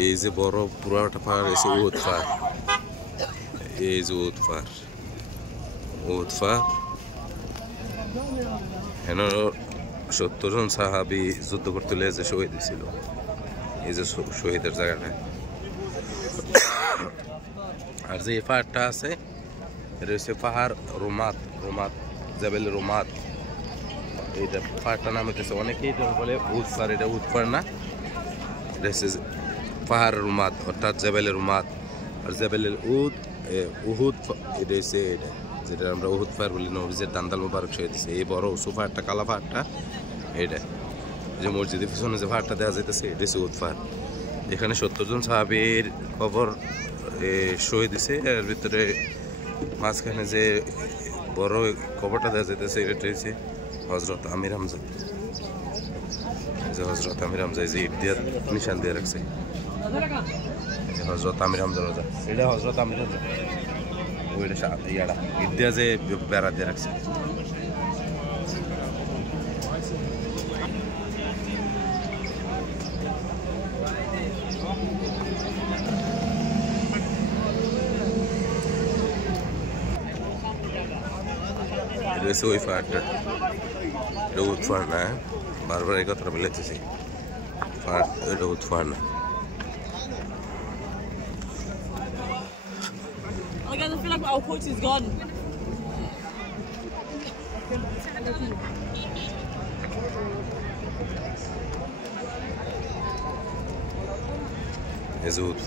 এই যে বড় পুরাটা পাহাড় হয়েছে উহুদ পাহাড়। এই যে উহুদ পাহাড়, উহুদ পাহাড় হেন 70 জন সাহাবি যুদ্ধ করতে যে শহীদ হয়েছিল। এই যে শহীদের জায়গাটা। আর যে এই পাহাড়টা আছে এটা হচ্ছে পাহাড় রোমাত, রোমাত জাবেল রোমাত। এইটা পাহাড়টার নাম হইতেছে, অনেকেই এটা বলে উহুদ পাহাড়, এটা উহুদ পাহাড় না, এটা হচ্ছে পাহাড় রুমাত অর্থাৎ জাবেলের রুমাত। আর জাবেলের উহুদ এটা হচ্ছে এটা যেটা আমরা উহুদ পাহাড় বলি, নবীজের দান্দাল মুবারক শহীদ হয়েছে। এই বড় উঁচু পাহাড়টা, কালা পাহাড়টা, এটা যে মসজিদের পিছনে যে পাহাড়টা দেখা যাইতেছে এটা হচ্ছে উহুদ পাহাড়। এখানে 70 জন সাহাবীর কবর শহীদ হয়েছে। এর ভিতরে মাঝখানে যে বড় কবরটা দেখা যাইতেছে এটা হচ্ছে হজরত আমির হামজা। যে হজরত আমির হামজা যে ইট দিয়ে নিশান দিয়ে রাখছে, হজরত আমির হামজা রাজা, এটা হজরত আমির হামজা ওইটা ইয়াটা ইট দিয়ে যে বেড়া দিয়ে রাখছে। এটা হচ্ছে ওই পাহাড়টা, এটা উহুদ পাহাড় না, বারবার এই কথাটা বলেছি, পাহাড় এটা উহুদ পাহাড় না। I guess I feel like our coach is gone. Is Uhuд.